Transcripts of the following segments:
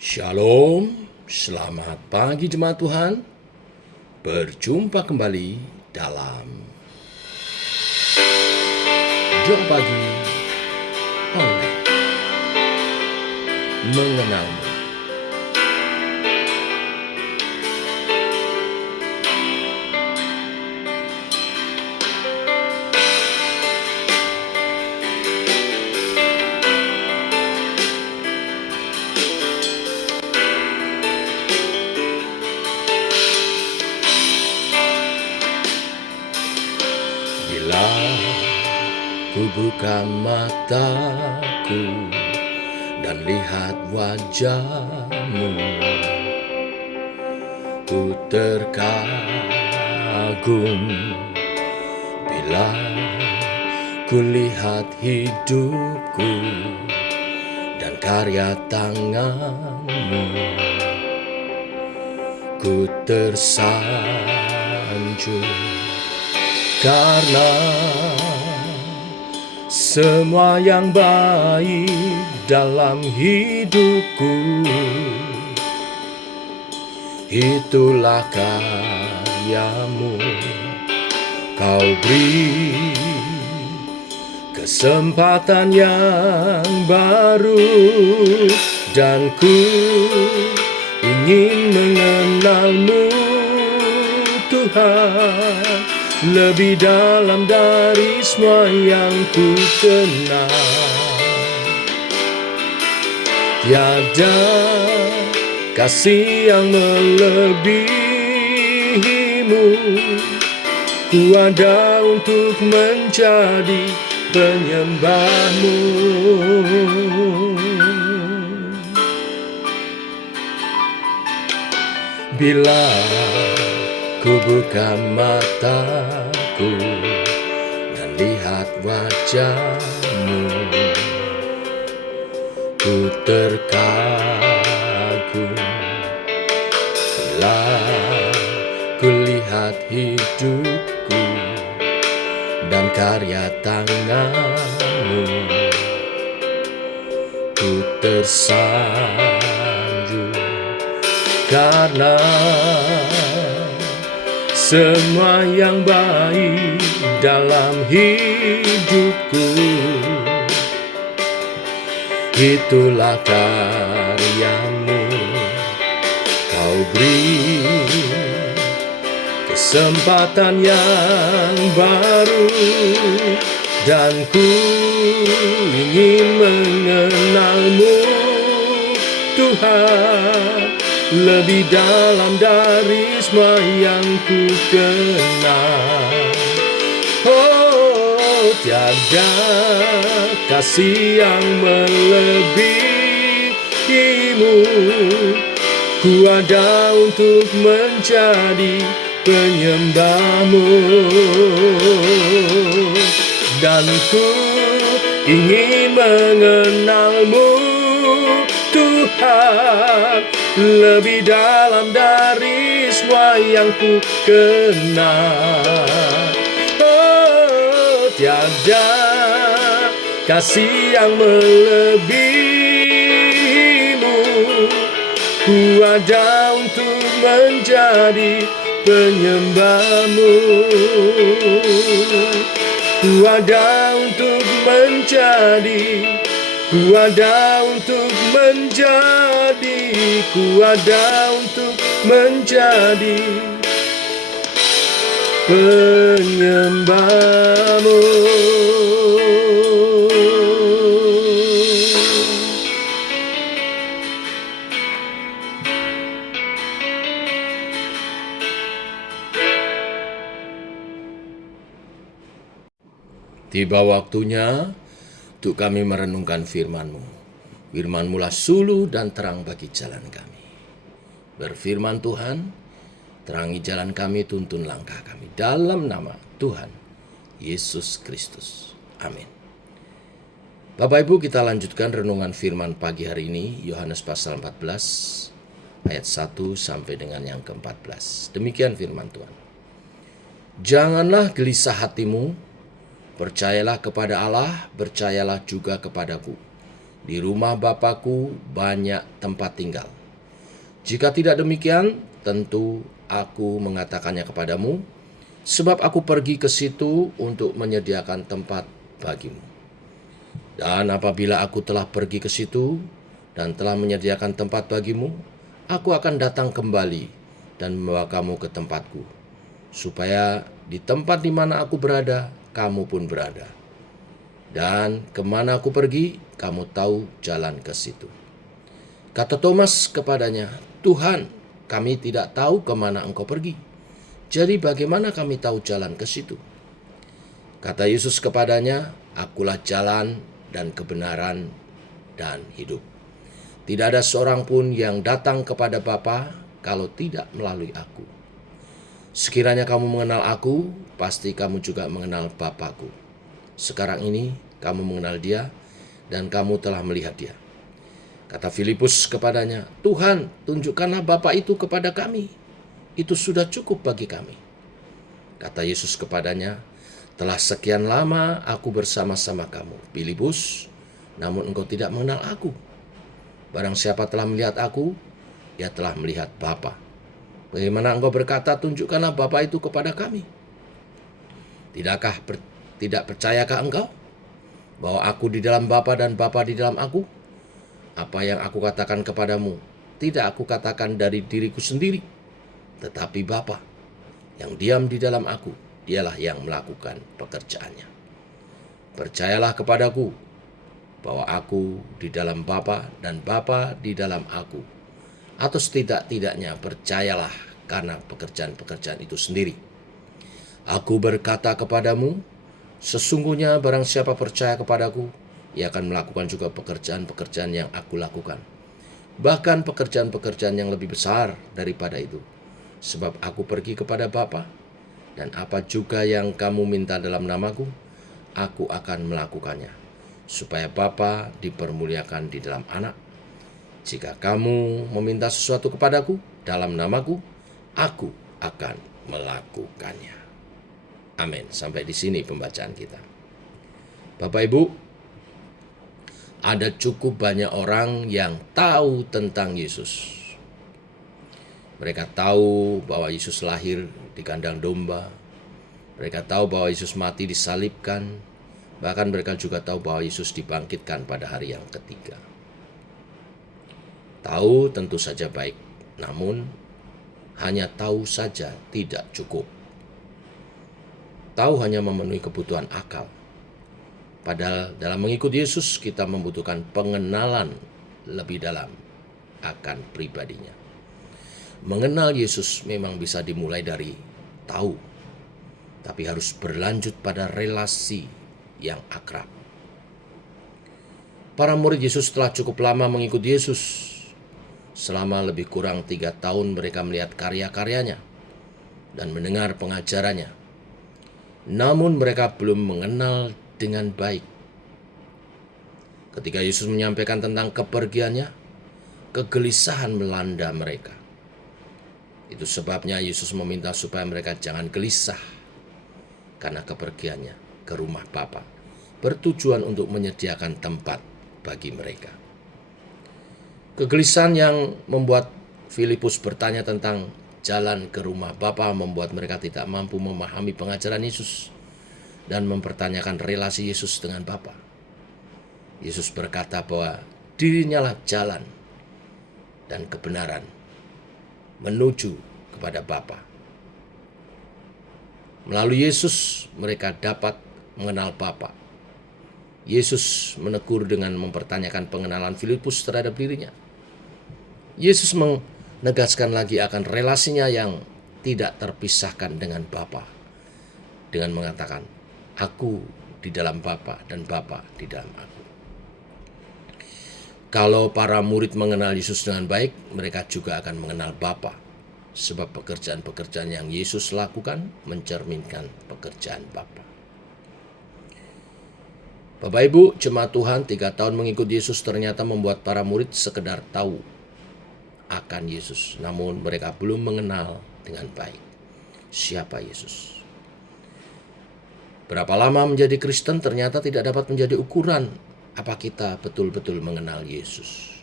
Shalom, selamat pagi jemaat Tuhan. Berjumpa kembali dalam doa pagi online mengenalmu. Bila ku buka mataku dan lihat wajahmu, ku terkagum bila ku lihat hidupku dan karya tanganmu. Ku tersanjung karena semua yang baik dalam hidupku, itulah karyamu. Kau beri kesempatan yang baru, dan ku ingin mengenalmu, Tuhan, lebih dalam dari semua yang ku kenal. Tiada kasih yang melebihimu. Ku ada untuk menjadi penyembahmu. Bila ku buka mataku dan lihat wajahmu, ku terkagum bila ku lihat hidupku dan karya tanganmu. Ku tersanjung karena semua yang baik dalam hidupku, itulah karyamu. Kau beri kesempatan yang baru, dan ku ingin mengenalmu, Tuhan, lebih dalam dari semua yang ku kenal. Oh, tiada kasih yang melebihimu. Ku ada untuk menjadi penyembahmu, dan ku ingin mengenalmu, Tuhan, lebih dalam dari semua yang ku kenal. Oh, tiada kasih yang melebihimu. Ku ada untuk menjadi penyembahmu. Ku ada untuk menjadi, ku ada untuk menjadi, ku ada untuk menjadi penyembahmu. Tiba waktunya untuk kami merenungkan firman-Mu. Firman-Mu-lah suluh dan terang bagi jalan kami. Berfirman Tuhan, terangi jalan kami, tuntun langkah kami. Dalam nama Tuhan Yesus Kristus. Amin. Bapak Ibu, kita lanjutkan renungan firman pagi hari ini, Yohanes pasal 14, ayat 1 sampai dengan yang ke-14. Demikian firman Tuhan. Janganlah gelisah hatimu, percayalah kepada Allah, percayalah juga kepadaku. Di rumah Bapakku banyak tempat tinggal. Jika tidak demikian, tentu aku mengatakannya kepadamu, sebab aku pergi ke situ untuk menyediakan tempat bagimu. Dan apabila aku telah pergi ke situ dan telah menyediakan tempat bagimu, aku akan datang kembali dan membawa kamu ke tempatku, supaya di tempat di mana aku berada, kamu pun berada. Dan kemana aku pergi, kamu tahu jalan ke situ. Kata Thomas kepadanya, Tuhan, kami tidak tahu kemana engkau pergi. Jadi bagaimana kami tahu jalan ke situ? Kata Yesus kepadanya, akulah jalan dan kebenaran dan hidup. Tidak ada seorang pun yang datang kepada Bapa kalau tidak melalui aku. Sekiranya kamu mengenal aku, pasti kamu juga mengenal Bapakku. Sekarang ini kamu mengenal dia dan kamu telah melihat dia. Kata Filipus kepadanya, Tuhan, tunjukkanlah Bapa itu kepada kami. Itu sudah cukup bagi kami. Kata Yesus kepadanya, telah sekian lama aku bersama-sama kamu, Filipus, namun engkau tidak mengenal aku. Barang siapa telah melihat aku, ia telah melihat Bapa. Bagaimana engkau berkata, tunjukkanlah Bapa itu kepada kami? Tidak percayakah engkau bahwa aku di dalam Bapa dan Bapa di dalam aku? Apa yang aku katakan kepadamu, tidak aku katakan dari diriku sendiri, tetapi Bapa yang diam di dalam aku, dialah yang melakukan pekerjaannya. Percayalah kepadaku bahwa aku di dalam Bapa dan Bapa di dalam aku. Atau setidak-tidaknya percayalah karena pekerjaan-pekerjaan itu sendiri. Aku berkata kepadamu, sesungguhnya barang siapa percaya kepadaku, ia akan melakukan juga pekerjaan-pekerjaan yang aku lakukan. Bahkan pekerjaan-pekerjaan yang lebih besar daripada itu. Sebab aku pergi kepada Bapa, dan apa juga yang kamu minta dalam namaku, aku akan melakukannya, supaya Bapa dipermuliakan di dalam Anak. Jika kamu meminta sesuatu kepadaku dalam namaku, aku akan melakukannya. Amin. Sampai di sini pembacaan kita. Bapak Ibu, ada cukup banyak orang yang tahu tentang Yesus. Mereka tahu bahwa Yesus lahir di kandang domba. Mereka tahu bahwa Yesus mati disalibkan. Bahkan mereka juga tahu bahwa Yesus dibangkitkan pada hari yang ketiga. Tahu tentu saja baik, namun hanya tahu saja tidak cukup. Tahu hanya memenuhi kebutuhan akal. Padahal dalam mengikuti Yesus kita membutuhkan pengenalan lebih dalam akan pribadinya. Mengenal Yesus memang bisa dimulai dari tahu, tapi harus berlanjut pada relasi yang akrab. Para murid Yesus telah cukup lama mengikuti Yesus. Selama lebih kurang 3 tahun mereka melihat karya-karyanya dan mendengar pengajarannya. Namun mereka belum mengenal dengan baik. Ketika Yesus menyampaikan tentang kepergiannya, kegelisahan melanda mereka. Itu sebabnya Yesus meminta supaya mereka jangan gelisah karena kepergiannya ke rumah Bapa, bertujuan untuk menyediakan tempat bagi mereka. Kegelisahan yang membuat Filipus bertanya tentang jalan ke rumah Bapa membuat mereka tidak mampu memahami pengajaran Yesus dan mempertanyakan relasi Yesus dengan Bapa. Yesus berkata bahwa dirinya lah jalan dan kebenaran menuju kepada Bapa. Melalui Yesus mereka dapat mengenal Bapa. Yesus menegur dengan mempertanyakan pengenalan Filipus terhadap dirinya. Yesus menegaskan lagi akan relasinya yang tidak terpisahkan dengan Bapa dengan mengatakan, aku di dalam Bapa dan Bapa di dalam aku. Kalau para murid mengenal Yesus dengan baik, mereka juga akan mengenal Bapa, sebab pekerjaan-pekerjaan yang Yesus lakukan mencerminkan pekerjaan Bapa. Bapak Ibu, jemaat Tuhan 3 tahun mengikuti Yesus ternyata membuat para murid sekedar tahu akan Yesus, namun mereka belum mengenal dengan baik siapa Yesus. Berapa lama menjadi Kristen ternyata tidak dapat menjadi ukuran apa kita betul-betul mengenal Yesus.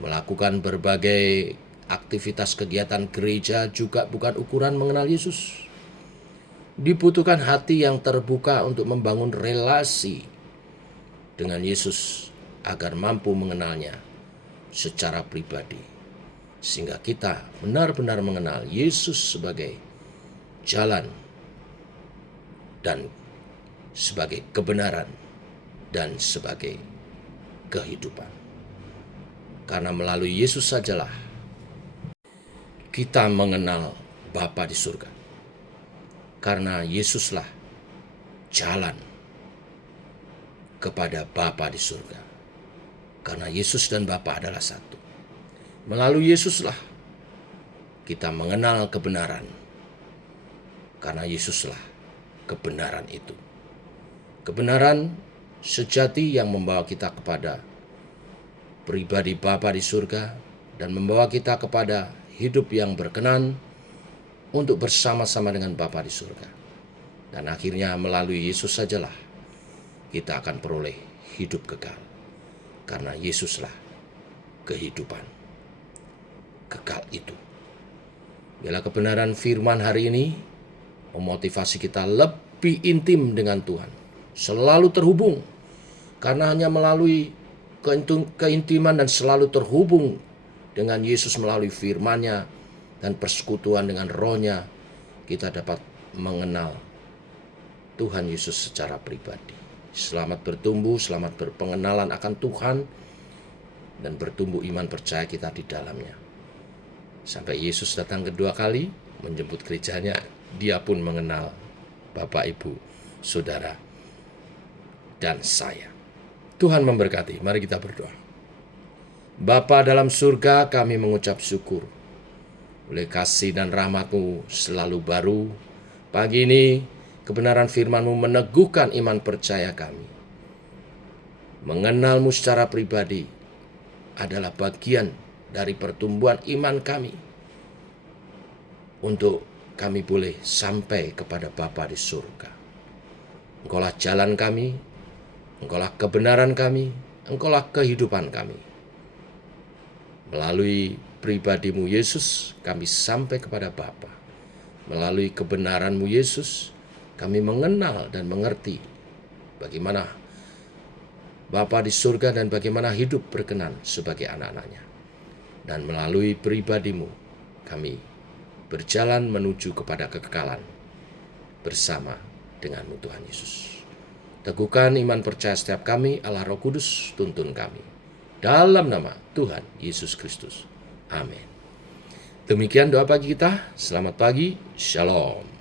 Melakukan berbagai aktivitas kegiatan gereja juga bukan ukuran mengenal Yesus. Dibutuhkan hati yang terbuka untuk membangun relasi dengan Yesus agar mampu mengenalnya secara pribadi, sehingga kita benar-benar mengenal Yesus sebagai jalan dan sebagai kebenaran dan sebagai kehidupan. Karena melalui Yesus sajalah kita mengenal Bapa di surga. Karena Yesuslah jalan kepada Bapa di surga. Karena Yesus dan Bapa adalah satu. Melalui Yesuslah kita mengenal kebenaran. Karena Yesuslah kebenaran itu. Kebenaran sejati yang membawa kita kepada pribadi Bapa di surga dan membawa kita kepada hidup yang berkenan untuk bersama-sama dengan Bapa di surga. Dan akhirnya melalui Yesus sajalah kita akan peroleh hidup kekal. Karena Yesuslah kehidupan kekal itu. Biarlah kebenaran firman hari ini memotivasi kita lebih intim dengan Tuhan. Selalu terhubung. Karena hanya melalui keintiman dan selalu terhubung dengan Yesus melalui firman-Nya dan persekutuan dengan Roh-Nya, kita dapat mengenal Tuhan Yesus secara pribadi. Selamat bertumbuh, selamat berpengenalan akan Tuhan, dan bertumbuh iman percaya kita di dalamnya. Sampai Yesus datang kedua kali menjemput gerejanya, dia pun mengenal Bapak, Ibu, Saudara, dan saya. Tuhan memberkati. Mari kita berdoa. Bapa dalam surga, kami mengucap syukur oleh kasih dan rahmat-Mu selalu baru. Pagi ini kebenaran firman-Mu meneguhkan iman percaya kami. Mengenal-Mu secara pribadi adalah bagian dari pertumbuhan iman kami, untuk kami boleh sampai kepada Bapa di surga. Engkaulah jalan kami, Engkaulah kebenaran kami, Engkaulah kehidupan kami. Melalui pribadi-Mu Yesus, kami sampai kepada Bapa. Melalui kebenaran-Mu Yesus, kami mengenal dan mengerti bagaimana Bapa di surga dan bagaimana hidup berkenan sebagai anak-anak-Nya. Dan melalui pribadi-Mu, kami berjalan menuju kepada kekekalan bersama dengan-Mu Tuhan Yesus. Teguhkan iman percaya setiap kami, Allah Roh Kudus tuntun kami. Dalam nama Tuhan Yesus Kristus. Amin. Demikian doa pagi kita. Selamat pagi. Shalom.